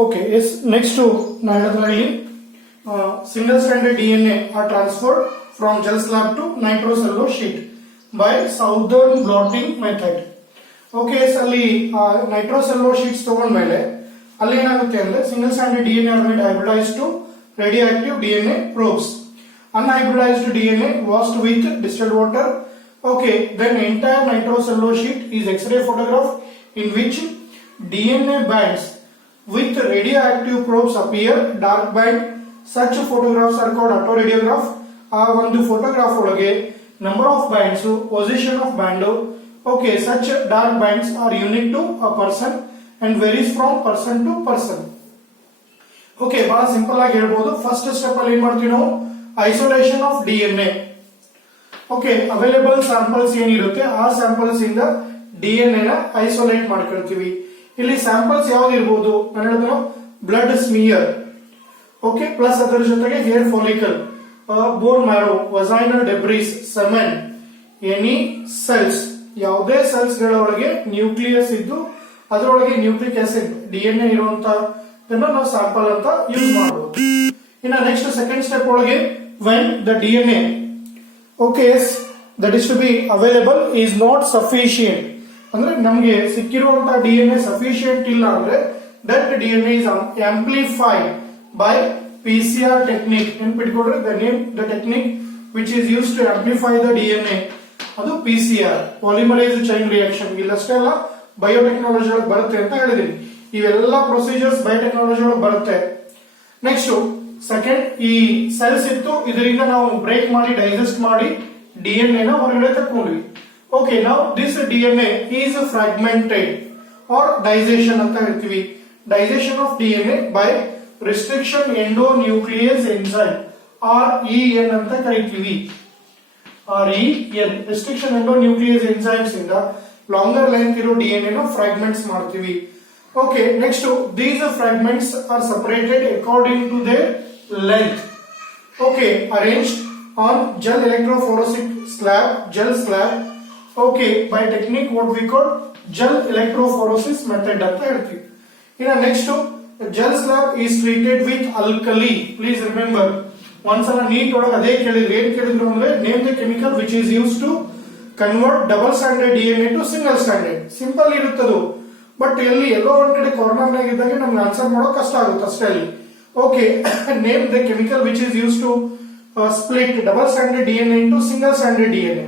Okay, yes. Next to single stranded DNA are transferred from gel slab to nitrocellulose sheet by southern blotting method. Okay, so ಅಲ್ಲಿ nitrocellulose sheets ತಗೊಂಡ್ಮೇಲೆ ಅಲ್ಲಿ ಏನಾಗುತ್ತೆ ಅಂದ್ರೆ single stranded DNA are made hybridized to radioactive DNA probes. Unhybridized DNA washed with distilled water. Okay, then entire nitrocellulose sheet is X-ray photograph in which DNA bands with radioactive probes appear. Dark band, such photographs are called autoradiograph. ಆ ಒಂದು photograph ಒಳಗೆ number of bands, position of band. Okay, such dark bands are unique to a person and varies from person to person. Okay, ಬಹಳ simple ಆಗಿ ಹೇಳ್ಬೋದು. First step ಅಲ್ಲಿ ಏನ್ ಮಾಡ್ತೀವಿ ನಾವು, isolation of DNA. Okay, available samples ಏನಿರುತ್ತೆ ಆ samples ಇಂದ DNA ನ ಐಸೋಲೇಟ್ ಮಾಡ್ಕೊಳ್ತೀವಿ. ಇಲ್ಲಿ ಸ್ಯಾಂಪಲ್ಸ್ ಯಾವ್ದು ಇರಬಹುದು, ನಾನು ಹೇಳಿದ್ರು ಬ್ಲಡ್ ಸ್ಮಿಯರ್, ಓಕೆ, ಪ್ಲಸ್ ಅದರ ಜೊತೆಗೆ hair follicle, bone marrow, vaginal debris, semen, any cells, ಯಾವುದೇ ಸೆಲ್ಸ್ ಗಳ ಒಳಗೆ ನ್ಯೂಕ್ಲಿಯಸ್ ಇದ್ದು ಅದರೊಳಗೆ ನ್ಯೂಕ್ಲಿಕ್ ಆಸಿಡ್ DNA ಇರುವಂತದನ್ನ ನಾವು ಸ್ಯಾಂಪಲ್ ಅಂತ ಯೂಸ್ ಮಾಡಬಹುದು. ಇನ್ನ ನೆಕ್ಸ್ಟ್ ಸೆಕೆಂಡ್ ಸ್ಟೆಪ್ ಒಳಗೆ when the DNA, okay, that is to be available is not sufficient, ಅಂದ್ರೆ ನಮಗೆ ಸಿಕ್ಕಿರುವಂತಹ DNA ಸಫಿಶಿಯಂಟ್ ಇಲ್ಲ ಅಂದ್ರೆ that DNA is amplified by PCR technique. ನೆನಪಿಟ್ಕೊಡ್ರಿ, the technique which is used to amplify the DNA ಅದು PCR, polymerase chain reaction. ಇಲ್ಲಷ್ಟೇ ಅಲ್ಲ, biotechnology ಒಳಗೆ ಬರುತ್ತೆ ಅಂತ ಹೇಳಿದೀನಿ. ಇವೆಲ್ಲ ಪ್ರೊಸೀಜರ್ಸ್ ಬಯೋಟೆಕ್ನಾಲಜಿ ಒಳಗೆ ಬರುತ್ತೆ. ನೆಕ್ಸ್ಟ್ ಸೆಕೆಂಡ್, ಈ ಸೆಲ್ಸ್ ಇತ್ತು, ಇದರಿಂದ ನಾವು ಬ್ರೇಕ್ ಮಾಡಿ ಡೈಜೆಸ್ಟ್ ಮಾಡಿ DNA ನ ಹೊರಗಡೆ ತಕೊಂಡ್ವಿ. ಓಕೆ, ನಾವು this DNA is fragmented or digestion ಅಂತ ಹೇಳ್ತೀವಿ. Digestion of DNA by restriction endonuclease enzyme, REN ಅಂತ ಕರಿತೀವಿ. REN, ರಿಸ್ಟ್ರಿಕ್ಷನ್ ಎಂಡೋನ್ಯೂಕ್ಲಿಯಸ್ ಎಂಜೈಮ್ಸ್ ಇಂದ ಲಾಂಗರ್ ಲೆಂತ್ ಇರೋ DNA ನ ಫ್ರಾಗ್ಮೆಂಟ್ಸ್ ಮಾಡ್ತೀವಿ. Okay, next these fragments are separated according to their length. Okay, arranged on gel electrophoresis slab, gel slab. Okay, by technique what we call gel electrophoresis method ಅಂತ ಹೇಳ್ತೀವಿ. ಇನ್ನು next, gel slab is treated with alkali. Please remember, ಒಂದ್ಸಲ NEET ಒಳಗೆ ಅದೇ ಕೇಳಿದ್ರು. ಏನ್ ಕೇಳಿದ್ರು ಅಂದ್ರೆ, name the chemical which is use to convert double standard DNA to single standard. Simple ಇರುತ್ತದು, ಬಟ್ ಎಲ್ಲಿ ಎಲ್ಲೋ ಒಂದ್ ಕಡೆ ಕಾರ್ನರ್ ನಾಗಿದ್ದಾಗ ನಮ್ಗೆ ಆನ್ಸರ್ ಮಾಡೋಕೆ ಕಷ್ಟ ಆಗುತ್ತೆ ಅಷ್ಟೇ ಅಲ್ಲಿ. Okay, name the chemical which is use to split double standard DNA into single standard DNA.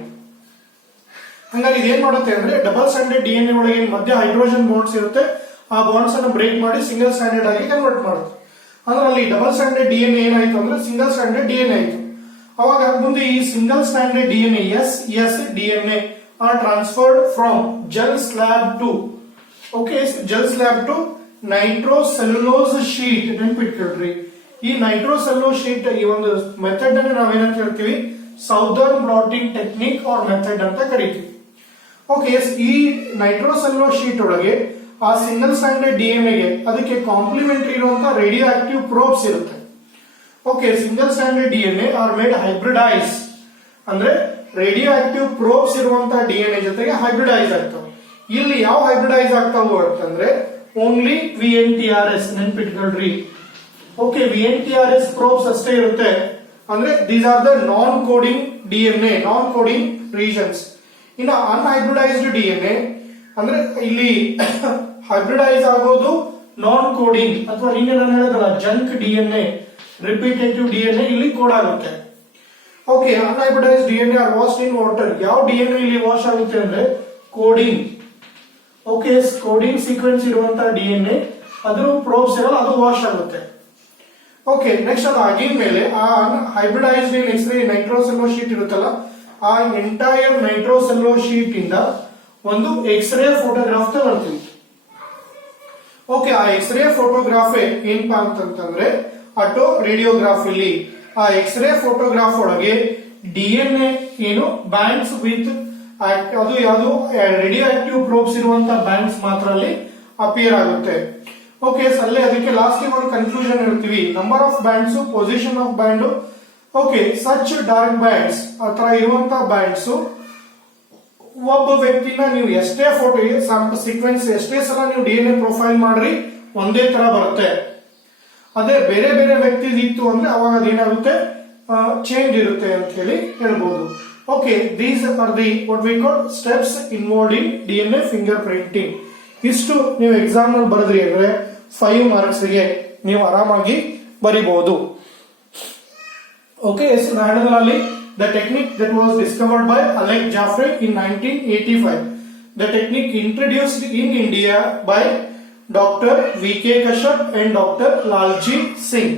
ಹಂಗಾಗಿ ಇದೇನ್ ಮಾಡುತ್ತೆ ಅಂದ್ರೆ, ಡಬಲ್ ಸ್ಟ್ಯಾಂಡರ್ಡ್ DNA ಒಳಗೆ ಮಧ್ಯ ಹೈಡ್ರೋಜನ್ ಬಾಂಡ್ಸ್ ಇರುತ್ತೆ, ಆ ಬಾಂಡ್ಸ್ ಅನ್ನು ಬ್ರೇಕ್ ಮಾಡಿ ಸಿಂಗಲ್ ಸ್ಟ್ಯಾಂಡರ್ಡ್ ಆಗಿ ಕನ್ವರ್ಟ್ ಮಾಡುತ್ತೆ. ಅಂದ್ರೆ ಅಲ್ಲಿ ಡಬಲ್ ಸ್ಟ್ಯಾಂಡರ್ಡ್ DNA ಏನಾಯ್ತು ಅಂದ್ರೆ ಸಿಂಗಲ್ ಸ್ಟ್ಯಾಂಡರ್ಡ್ DNA ಆಯ್ತು. ಅವಾಗ ಮುಂದೆ ಈ single standard DNA S DNA are transferred from gel slab to, okay, gel slab to nitrocellulose sheet. ನೆನ್ಪಿಟ್ಕೊಳ್ರಿ, ಈ ನೈಟ್ರೋಸೆಲ್ಯುಲೋಸ್ ಶೀಟ್, ಈ ಒಂದು ಮೆಥಡ್ ಅನ್ನು ನಾವೇನಂತ ಹೇಳ್ತೀವಿ, Southern blotting technique or method ಅಂತ ಕರಿತೀವಿ. ಓಕೆ, ಈ ನೈಟ್ರೋಸೆಲ್ಯುಲೋಸ್ ಶೀಟ್ ಒಳಗೆ ಆ ಸಿಂಗಲ್ ಸ್ಟ್ಯಾಂಡರ್ಡ್ DNA ಗೆ ಅದಕ್ಕೆ ಕಾಂಪ್ಲಿಮೆಂಟರಿ ಇರುವಂತಹ ರೇಡಿಯೋ ಆಕ್ಟಿವ್ ಪ್ರೋಬ್ಸ್ ಇರುತ್ತೆ. Okay, single standard DNA are made hybridize, ಅಂದ್ರೆ ರೇಡಿಯೋ ಆಕ್ಟಿವ್ ಪ್ರೋಬ್ಸ್ ಇರುವಂತಹ DNA ಜೊತೆಗೆ ಹೈಬ್ರಿಡೈಸ್ ಆಗ್ತವೆ. ಇಲ್ಲಿ ಯಾವ ಹೈಬ್ರಿಡೈಸ್ ಆಗ್ತಾವು ಅಂತಂದ್ರೆ ಓನ್ಲಿ VNTRS. ನೆನ್ಪಿಟ್ಕೊಳ್ರಿ, ಓಕೆ, VNTRS ಪ್ರೋಬ್ಸ್ ಅಷ್ಟೇ ಇರುತ್ತೆ. ಅಂದ್ರೆ these are the non coding DNA, non coding regions. ಇನ್ನು ಅನ್ಹೈಬ್ರಿಡೈಸ್ಡ್ DNA ಅಂದ್ರೆ ಇಲ್ಲಿ ಹೈಬ್ರಿಡೈಸ್ ಆಗೋದು ನಾನ್ ಕೋಡಿಂಗ್, ಅಥವಾ ನಿನ್ನೆ ನಾನು ಹೇಳಿದ್ರಲ್ಲ ಜಂಕ್ DNA, ರಿಪಿಟೇಟಿವ್ DNA ಇಲ್ಲಿ ಕೋಡ್ ಆಗುತ್ತೆ. Okay, unhybridized DNA are washed in water. ಯಾವ DNA ಇಲ್ಲಿ ವಾಶ್ ಆಗುತ್ತೆ ಅಂದ್ರೆ ಕೋಡಿಂಗ್. ಓಕೆ, ಕೋಡಿಂಗ್ ಸೀಕ್ವೆನ್ಸ್ ಇರುವಂತಹ DNA, ಅದ್ರ ಪ್ರೋಬ್ಸ್ ಇರಲ್ಲ, ಅದು ವಾಶ್ ಆಗುತ್ತೆ. ಓಕೆ, ನೆಕ್ಸ್ಟ್ ಅದು ಆಗಿನ ಮೇಲೆ ಆ ಹೈಬ್ರಿಡೈಸ್ಡ್ ಎಕ್ಸ್ರೇ ನೈಟ್ರೋಸೆಲ್ಯುಲೋಸ್ ಶೀಟ್ ಇರುತ್ತಲ್ಲ, ಆ ಎಂಟೈರ್ ನೈಟ್ರೋಸೆಲ್ಯುಲೋಸ್ ಶೀಟ್ ಇಂದ ಒಂದು ಎಕ್ಸ್ರೇ ಫೋಟೋಗ್ರಾಫ್ ತಗೊಳ್ತೀವಿ. ಓಕೆ, ಆ ಎಕ್ಸ್ರೇ ಫೋಟೋಗ್ರಾಫ್ ಏನಪ್ಪಾ ಅಂತಂದ್ರೆ ಆಟೋ ರೇಡಿಯೋಗ್ರಾಫಿಲಿ ಆ ಎಕ್ಸ್ರೇ ಫೋಟೋಗ್ರಾಫ್ ಒಳಗೆ DNA ಏನು ಬ್ಯಾಂಡ್ಸ್ ವಿತ್ ಅದು ಯಾವುದು ರೇಡಿಯೋ ಆಕ್ಟಿವ್ ಪ್ರೋಬ್ಸ್ ಇರುವಂತಹ ಬ್ಯಾಂಡ್ಸ್ ಮಾತ್ರ ಅಲ್ಲಿ ಅಪಿಯರ್ ಆಗುತ್ತೆ. ಓಕೆ, ಅಲ್ಲೇ ಅದಕ್ಕೆ ಲಾಸ್ಟ್ ಒಂದು ಕನ್ಕ್ಲೂಷನ್ ಹೇಳ್ತೀವಿ, number of bands, position of band. Okay, such dark bands, ಆ ತರ ಇರುವಂತಹ ಬ್ಯಾಂಡ್ಸ್ ಒಬ್ಬ ವ್ಯಕ್ತಿನ ನೀವು ಎಷ್ಟೇ ಫೋಟೋ ಸೀಕ್ವೆನ್ಸ್ ಎಷ್ಟೇ ಸಲ ನೀವು DNA ಪ್ರೊಫೈಲ್ ಮಾಡ್ರಿ ಒಂದೇ ತರ ಬರುತ್ತೆ. ಅದೇ ಬೇರೆ ಬೇರೆ ವ್ಯಕ್ತಿ ಇತ್ತು ಅಂದ್ರೆ ಅವಾಗ ಅದೇನಾಗುತ್ತೆ, ಚೇಂಜ್ ಇರುತ್ತೆ ಅಂತ ಹೇಳಿ ಹೇಳ್ಬೋದು. Okay, these are the what we call steps involved in DNA finger printing. ಇಷ್ಟು ನೀವು ಎಕ್ಸಾಮ್ ನಲ್ಲಿ ಬರೆದ್ರಿ ಅಂದ್ರೆ 5 ಮಾರ್ಕ್ಸ್ ಗೆ ನೀವು ಆರಾಮಾಗಿ ಬರಿಬಹುದು. ಓಕೆ, ಅಲ್ಲಿ the technique that was discovered by Alec Jaffrey in 1985. The technique introduced in India by Dr. V.K. Kashyap and Dr. Lalji Singh.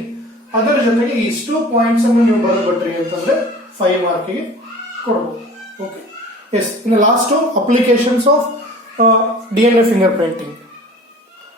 ಅದರ ಜೊತೆಗೆ ಇಷ್ಟು ಪಾಯಿಂಟ್ಸ್ ಅನ್ನು ನೀವು ಬರೆದ್ಬಿಟ್ರಿ ಅಂತಂದ್ರೆ 5 ಮಾರ್ಕ್ ಗೆ ಕೊಡಬಹುದು. ಓಕೆ, ಎಸ್, ಇನ್ನು last applications of DNA finger printing.